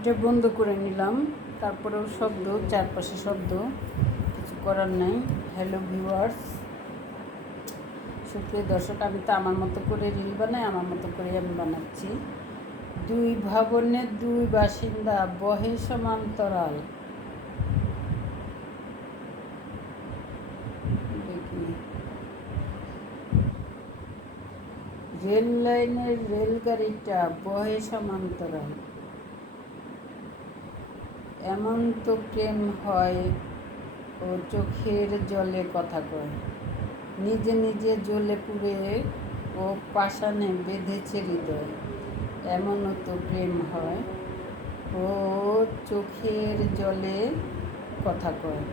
এটা বন্ধ করে নিলাম, তারপরেও শব্দ, চারপাশে শব্দ, কিছু করার নাই। হ্যালো ভিউয়ার্স, সুপ্রিয় দর্শক, আমি তো আমার মতো করে রিল বানাই, আমার মতো করে আমি বানাচ্ছি। দুই ভবনের দুই বাসিন্দা বহে সমান্তরাল। রেল লাইনের রেলগাড়িটা বহে সমান্তরাল। এমন তো প্রেম হয় ও চোখের জলে কথা কয়, নিজে নিজে জ্বলে পুড়ে ও পাষাণে বেঁধেছে হৃদয়। এমনও তো প্রেম হয় ও চোখের জলে কথা কয়।